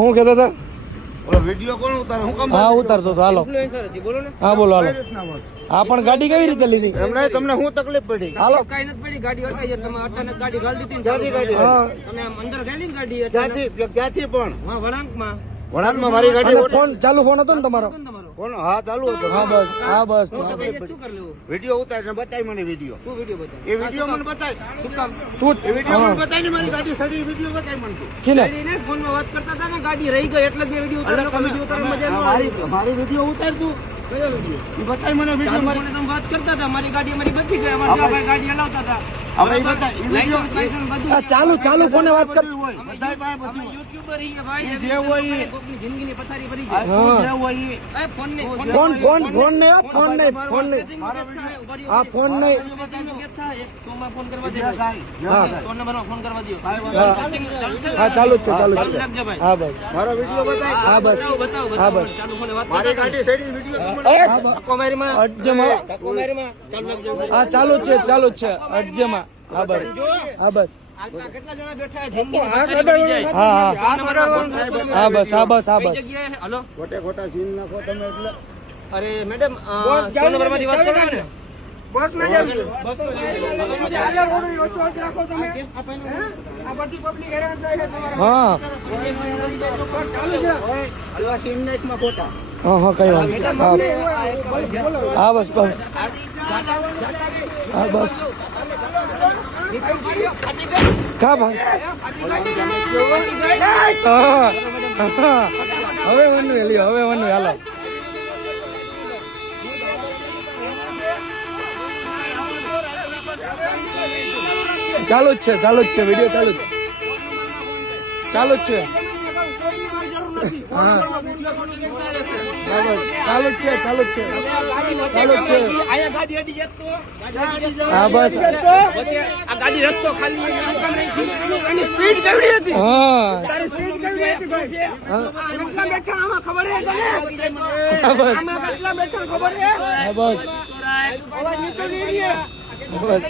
હું કહેતા હતા વિડિયો કોણ ઉતારે? હું કામ? હા ઉતારતો તો હાલો ઇન્ફ્લુએન્સર છે, બોલો ને. હા બોલો હાલો હા પણ ગાડી કેવી રીતે લીધી એમને તમને શું તકલીફ પડી? હાલો કાંઈ નથી પડી, ગાડી અટકાઈ છે. તમે અચાનક ગાડી ગાળી દીધી ને ક્યાંથી ગાડી? હા તમે આમ અંદર ગાડી ને ગાડી અચાનક. ક્યાંથી પણ હા, વળાંકમાં. વળાંકમાં મારી ગાડી અને ફોન ચાલુ ફોન હતો ને તમારો તમારો કોણ? હા ચાલુ હતો. હા બસ હા બસ શું કરી લેવું? વિડિયો ઉતારીને બતાય મને વિડિયો. શું વિડીયો બતાવો? એ વિડિયો મને બતાય. શું કામ? તું એ વિડિયો મને બતાય ને મારી ગાડી સડી વિડિયો બતાય મને તું. કિને ગાડીને ફોનમાં વાત કરતા હતા ને, ગાડી રહી ગઈ એટલે જ મેં વિડીયો ઉતાર્યો. વિડીયો ઉતારવા મજા ન આવી. મારી વિડિયો ઉતાર તું. કયો વિડીયો? એ બતાય મને વિડિયો મારી. તમે વાત કરતા હતા, મારી ગાડી અમારી બચી ગઈ. અમારા ભાઈ ગાડી હલાવતા હતા. હવે એ બતાય. એ વિડિયો લાયસન્સ બધું. આ ચાલુ ફોને વાત કર હોય. બધાય પાસે બધું અમે હોય. યુટ્યુબર છીએ ભાઈ. જે હોય એ. કોકની જિંદગીની પથારી ભરી આ ગઈ. તું જે હોય એ. એ ફોન ને ફોન નહીં ફોન નહીં હા ફોન નહીં ફોન કરવા દે. હા. ફોન નંબરમાં ફોન કરવા દો. હા ચાલુ જ છે ચાલુ જ છે રાખજો ભાઈ. હા બસ મારો વિડિયો બતાય. હા બસ બતાવો. હા બસ ચાલુ ફોને વાત મારી કરતા ગાડી સડી વિડિયો કોમેરીમાં અડજમાં કોમેરીમાં ચાલુ રાખજો. હા ચાલુ જ છે અડજમાં હા બસ હા બસ કેટલા જણા બેઠા છે? જિંદગીની પથારી ભરી જાય. હા હા ફોન નંબરમાં ફોન કરો. હા બસ હા બસ હા કઈ બસ જગ્યાએ? હલો. ખોટા સીન નાખો તમે એટલે. અરે મેડમ, ફોન નંબરમાંથી વાત કરો ને. બસ ના જાવ. બસ તો ચાલે રોડ ઓછો જ રાખો તમે. આ બધી પબ્લિક હેરાન થાય છે તમારા. હા ચાલુ છે. હલવા સીન નાખમાં ખોટા. હા કઈ વાંધો નહીં. હા હા બસ બસ હા બસ કા ભાઈ હવે વનવે લ્યો હવે વનવે હાલો ચાલુ જ છે વિડીયો ચાલુ જ છે હા બસ ચાલુ જ છે આયા ગાડી અડી જતો. હા બસ આ ગાડી રસ્તો ખાલી એની સ્પીડ કેવડી હતી? હા સ્પીડ કેવી હતી ભાઈ? કેટલા બેઠા આમાં ખબર છે તને? હા બસ આમાં કેટલા બેઠા ખબર છે? હા બસ અવાજ નીચે નહીં રહે. બસ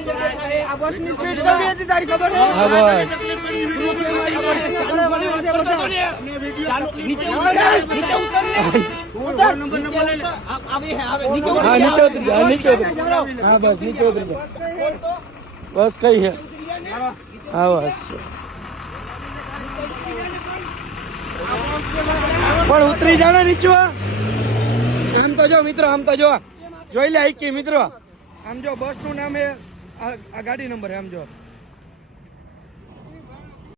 આ બસની સ્પીડ કેવી હતી તારી ખબર છે? હા બસ નીચે ઉતર ને. આવે નીચે હા નીચે ઉતરી જાઓ હા બસ નીચે ઉતરી જાઓ બસ કઈ છે હા બસ પણ ઉતરી જાઓ ને નીચે આમ તો જો મિત્રો જોઈ લે આઈકી મિત્રો આમ જો બસ નું નામ છે, આ ગાડી નંબર આમ જો